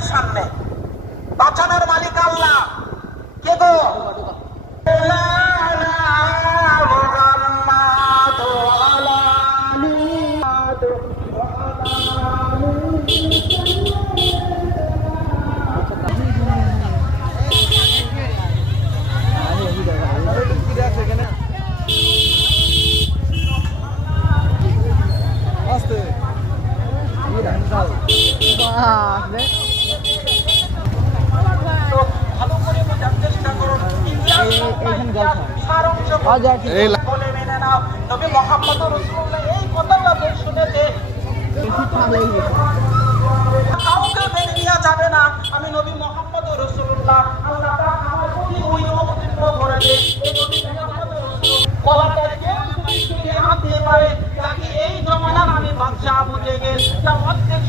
নবীর সামনে। বাঁচানোর মালিক আল্লাহ। কে গো? ভালো করে বোঝার চেষ্টা করুন। বলে মেনে নাও নবী মুহাম্মদ রাসূলুল্লাহ এই কথাটা বেশ শুনেছে। কাউকে মেনে নেওয়া যাবে না। আমি নবী মুহাম্মদ রাসূলুল্লাহ। আল্লাহ তাআলা আমার প্রতি ওই অবতীর্ণ করেছে। এই নবী মুহাম্মদ রাসূলুল্লাহ কলাটা কেউ যদি হাত দিয়ে পারে তাকে এই জমানার আমি বাদশা বুঝে গেছি। অর্ধেক